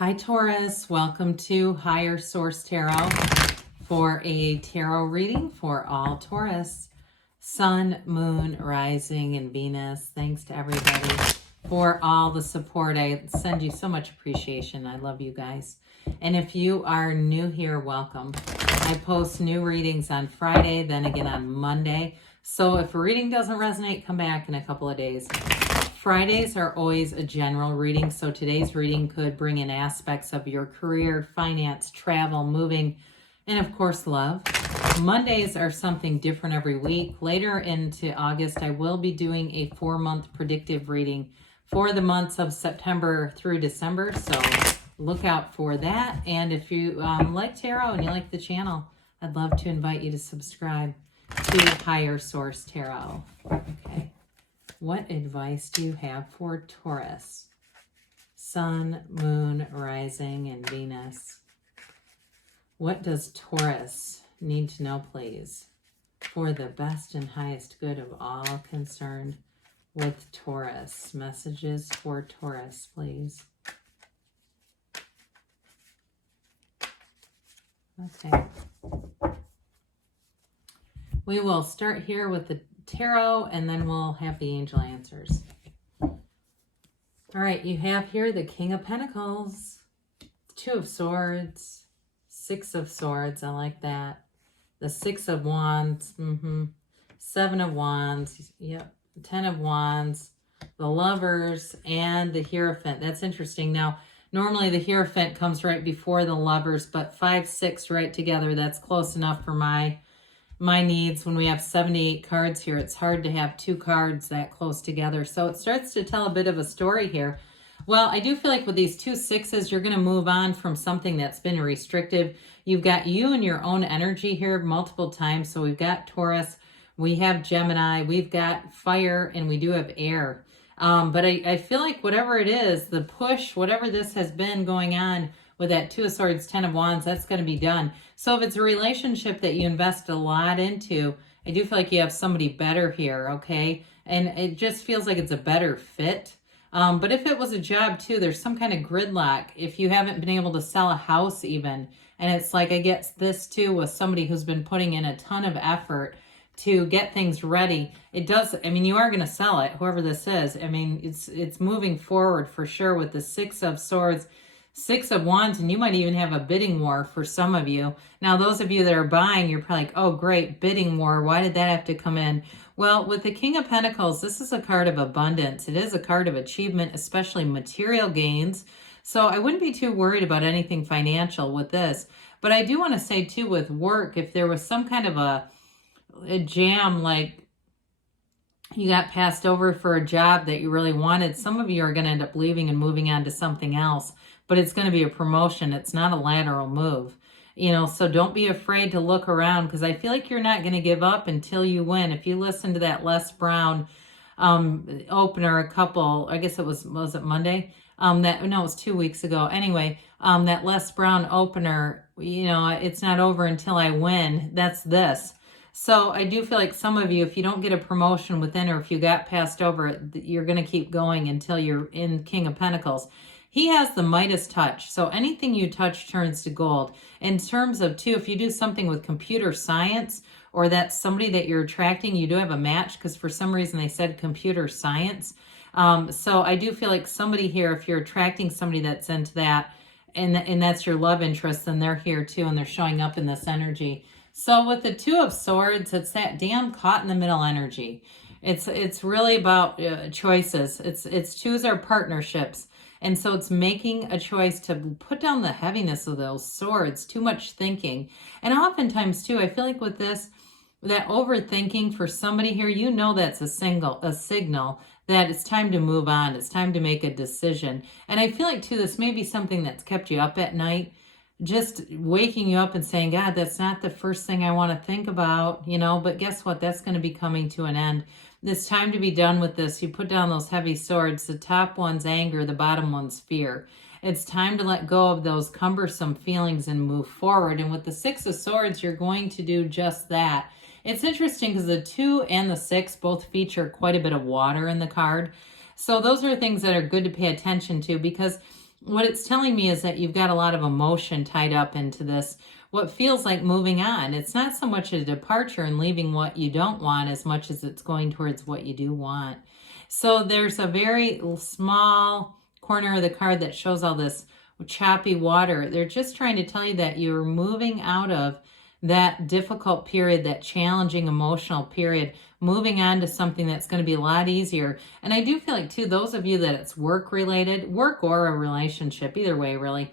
Hi Taurus, welcome to Higher Source Tarot for a tarot reading for all Taurus, Sun, Moon, Rising, and Venus. Thanks to everybody for all the support. I send you so much appreciation. I love you guys. And if you are new here, welcome. I post new readings on Friday, then again on Monday. So if a reading doesn't resonate, come back in a couple of days. Fridays are always a general reading, so today's reading could bring in aspects of your career, finance, travel, moving, and of course love. Mondays are something different every week. Later into August, I will be doing a 4-month predictive reading for the months of September through December, so look out for that. And if you like tarot and you like the channel, I'd love to invite you to subscribe to Higher Source Tarot. Okay. What advice do you have for Taurus? Sun, Moon, Rising, and Venus. What does Taurus need to know, please, for the best and highest good of all concerned with Taurus? Messages for Taurus, please. Okay. We will start here with the tarot, and then we'll have the angel answers. All right, you have here the King of Pentacles, Two of Swords, Six of Swords, I like that. The Six of Wands, Seven of Wands, yep, 10 of Wands, the Lovers, and the Hierophant. That's interesting. Now, normally the Hierophant comes right before the Lovers, but 5, 6 right together, that's close enough for my needs. When we have 78 cards here, it's hard to have 2 cards that close together. So it starts to tell a bit of a story here. Well, I do feel like with these 2 6s, you're going to move on from something that's been restrictive. You've got you and your own energy here multiple times. So we've got Taurus, we have Gemini, we've got fire, and we do have air. But I feel like whatever it is, the push, whatever this has been going on with that Two of Swords, 10 of Wands, that's going to be done. So if it's a relationship that you invest a lot into, I do feel like you have somebody better here, okay? And it just feels like it's a better fit. But if it was a job too, there's some kind of gridlock. If you haven't been able to sell a house even, and it's like I get this too with somebody who's been putting in a ton of effort to get things ready. It does, I mean, you are going to sell it, whoever this is. I mean, it's moving forward for sure with the Six of Swords, Six of Wands, and you might even have a bidding war for some of you. Now, those of you that are buying, you're probably like, oh, great, bidding war. Why did that have to come in? Well, with the King of Pentacles, this is a card of abundance. It is a card of achievement, especially material gains. So I wouldn't be too worried about anything financial with this. But I do want to say, too, with work, if there was some kind of a jam, like you got passed over for a job that you really wanted, some of you are going to end up leaving and moving on to something else. But it's going to be a promotion. It's not a lateral move. You know, so don't be afraid to look around, because I feel like you're not going to give up until you win. If you listen to that Les Brown opener I guess it was it Monday? No, it was 2 weeks ago. Anyway, that Les Brown opener, you know, it's not over until I win. That's this. So I do feel like some of you, if you don't get a promotion within, or if you got passed over, you're going to keep going until you're in King of Pentacles. He has the Midas touch, so anything you touch turns to gold. In terms of, too, if you do something with computer science, or that's somebody that you're attracting, you do have a match, because for some reason they said computer science. So I do feel like somebody here, if you're attracting somebody that's into that, and that's your love interest, then they're here too, and they're showing up in this energy. So with the Two of Swords, it's that damn caught in the middle energy. It's really about choices. It's choose our partnerships. And so it's making a choice to put down the heaviness of those swords, too much thinking. And oftentimes too, I feel like with this, that overthinking for somebody here, you know, that's a signal that it's time to move on. It's time to make a decision. And I feel like too, this may be something that's kept you up at night, just waking you up and saying, God, that's not the first thing I want to think about, you know, but guess what? That's going to be coming to an end. It's time to be done with this. You put down those heavy swords. The top one's anger, the bottom one's fear. It's time to let go of those cumbersome feelings and move forward. And with the Six of Swords, you're going to do just that. It's interesting because the 2 and the 6 both feature quite a bit of water in the card. So those are things that are good to pay attention to, because what it's telling me is that you've got a lot of emotion tied up into this, what feels like moving on. It's not so much a departure and leaving what you don't want as much as it's going towards what you do want. So there's a very small corner of the card that shows all this choppy water. They're just trying to tell you that you're moving out of that difficult period, that challenging emotional period, moving on to something that's going to be a lot easier. And I do feel like, too, those of you that it's work related, work or a relationship, either way, really,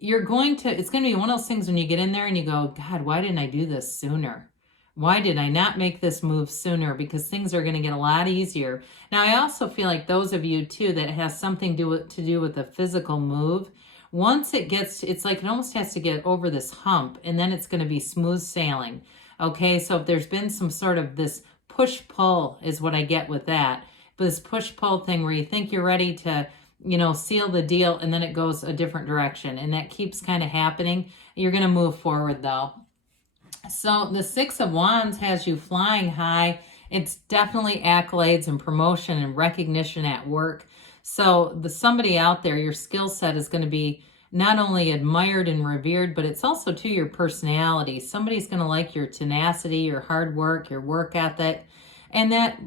it's going to be one of those things when you get in there and you go, God, why didn't I do this sooner? Why did I not make this move sooner? Because things are going to get a lot easier. Now, I also feel like those of you, too, that has something to do with a physical move, once it gets, it's like it almost has to get over this hump, and then it's going to be smooth sailing. Okay, so if there's been some sort of this push-pull is what I get with that. But this push-pull thing where you think you're ready to, seal the deal, and then it goes a different direction. And that keeps kind of happening. You're going to move forward, though. So the Six of Wands has you flying high. It's definitely accolades and promotion and recognition at work. So somebody out there, your skill set is going to be not only admired and revered, but it's also to your personality. Somebody's going to like your tenacity, your hard work, your work ethic, and that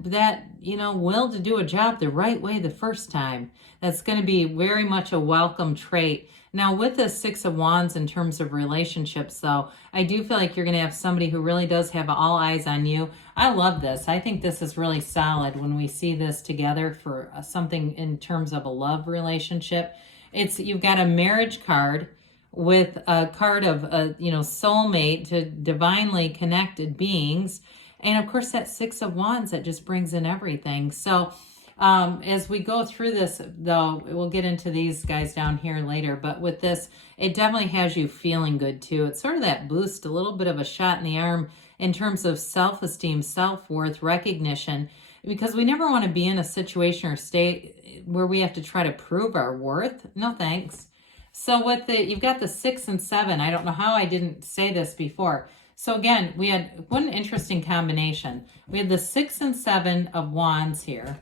will to do a job the right way the first time. That's going to be very much a welcome trait. Now, with the Six of Wands in terms of relationships, though, I do feel like you're going to have somebody who really does have all eyes on you. I love this. I think this is really solid when we see this together for something in terms of a love relationship. You've got a marriage card with a card of soulmate to divinely connected beings, and of course that Six of Wands that just brings in everything. So as we go through this, though, we'll get into these guys down here later, but with this, it definitely has you feeling good too. It's sort of that boost, a little bit of a shot in the arm in terms of self-esteem, self-worth, recognition, because we never want to be in a situation or state where we have to try to prove our worth. No thanks. So you've got the 6 and 7. I don't know how I didn't say this before. So again, we had one interesting combination. We had the 6 and 7 of Wands here,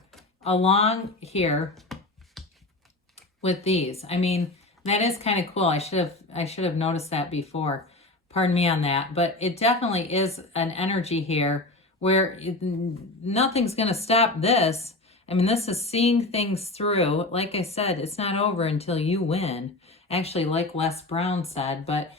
along here with these. I mean, that is kind of cool. I should have noticed that before. Pardon me on that. But it definitely is an energy here where nothing's going to stop this. I mean, this is seeing things through. Like I said, it's not over until you win. Actually, like Les Brown said. But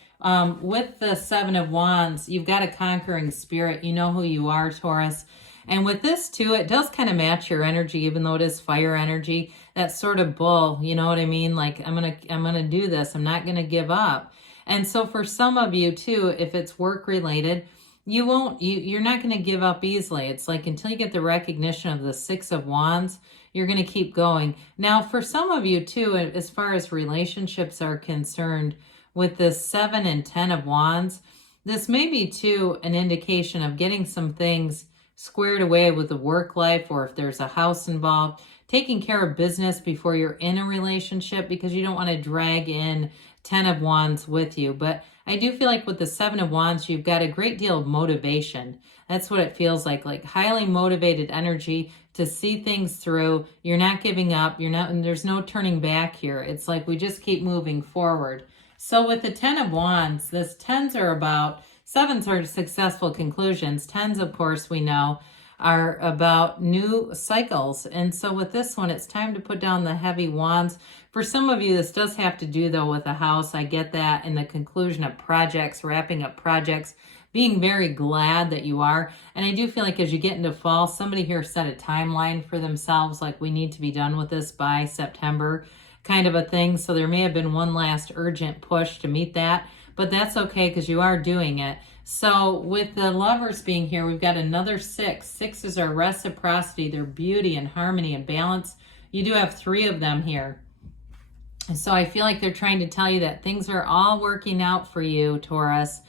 with the 7 of Wands, you've got a conquering spirit. You know who you are, Taurus. And with this too, it does kind of match your energy, even though it is fire energy. That sort of bull, you know what I mean? Like, I'm gonna do this. I'm not gonna give up. And so for some of you too, if it's work related, you're not gonna give up easily. It's like until you get the recognition of the 6 of Wands, you're gonna keep going. Now, for some of you too, as far as relationships are concerned, with the 7 and 10 of Wands, this may be too an indication of getting some things squared away with the work life, or if there's a house involved, taking care of business before you're in a relationship, because you don't want to drag in 10 of Wands with you. But I do feel like with the 7 of Wands, you've got a great deal of motivation. That's what it feels like highly motivated energy to see things through. You're not giving up. There's no turning back here. It's like we just keep moving forward. So with the 10 of Wands, this 10s are about, 7s are successful conclusions. 10s, of course, we know, are about new cycles. And so with this one, it's time to put down the heavy wands. For some of you, this does have to do, though, with a house. I get that. In the conclusion of projects, wrapping up projects, being very glad that you are. And I do feel like as you get into fall, somebody here set a timeline for themselves, like we need to be done with this by September, kind of a thing. So there may have been one last urgent push to meet that, but that's okay because you are doing it. So with the Lovers being here, we've got another 6. 6s are reciprocity, their beauty and harmony and balance. You do have 3 of them here. And so I feel like they're trying to tell you that things are all working out for you, Taurus.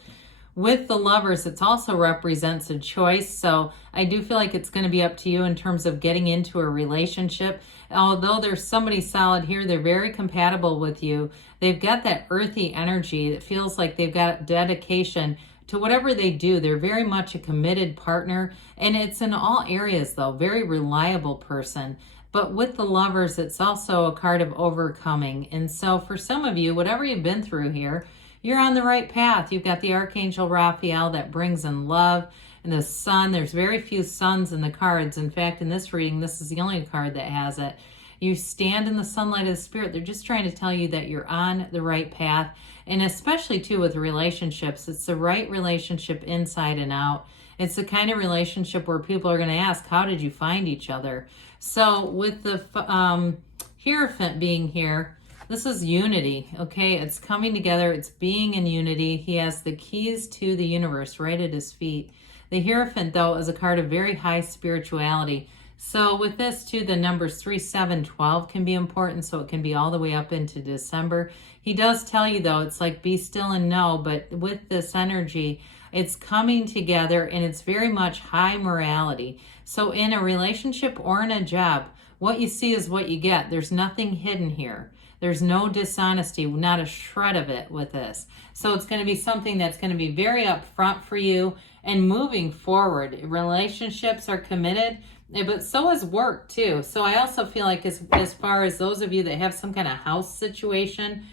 With the Lovers, it also represents a choice. So I do feel like it's going to be up to you in terms of getting into a relationship. Although there's somebody solid here, they're very compatible with you. They've got that earthy energy. It feels like they've got dedication to whatever they do. They're very much a committed partner. And it's in all areas, though. Very reliable person. But with the Lovers, it's also a card of overcoming. And so for some of you, whatever you've been through here, you're on the right path. You've got the Archangel Raphael that brings in love and the sun. There's very few suns in the cards. In fact, in this reading, this is the only card that has it. You stand in the sunlight of the Spirit. They're just trying to tell you that you're on the right path. And especially, too, with relationships, it's the right relationship inside and out. It's the kind of relationship where people are going to ask, how did you find each other? So with the Hierophant being here, this is unity, okay? It's coming together. It's being in unity. He has the keys to the universe right at his feet. The Hierophant, though, is a card of very high spirituality. So with this, too, the numbers 3, 7, 12 can be important, so it can be all the way up into December. He does tell you, though, it's like be still and know, but with this energy, it's coming together, and it's very much high morality. So in a relationship or in a job, what you see is what you get. There's nothing hidden here. There's no dishonesty, not a shred of it with this. So it's going to be something that's going to be very upfront for you and moving forward. Relationships are committed, but so is work too. So I also feel like as far as those of you that have some kind of house situation,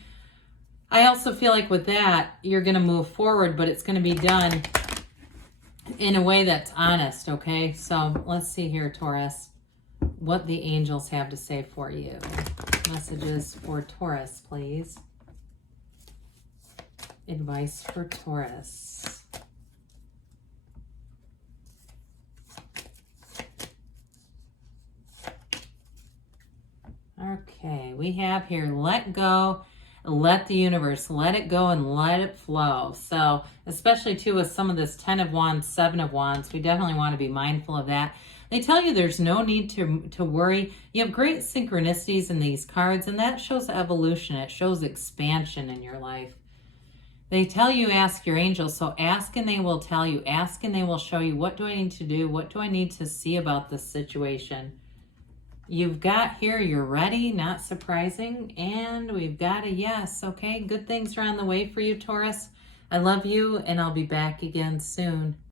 I also feel like with that, you're going to move forward, but it's going to be done in a way that's honest, okay? So let's see here, Taurus, what the angels have to say for you. Messages for Taurus, please. Advice for Taurus. Okay, we have here, let go, let the universe, let it go and let it flow. So especially too with some of this 10 of Wands, 7 of Wands, we definitely want to be mindful of that. They tell you there's no need to worry. You have great synchronicities in these cards, and that shows evolution. It shows expansion in your life. They tell you ask your angels, so ask and they will tell you. Ask and they will show you, what do I need to do? What do I need to see about this situation? You've got here, you're ready, not surprising, and we've got a yes, okay? Good things are on the way for you, Taurus. I love you, and I'll be back again soon.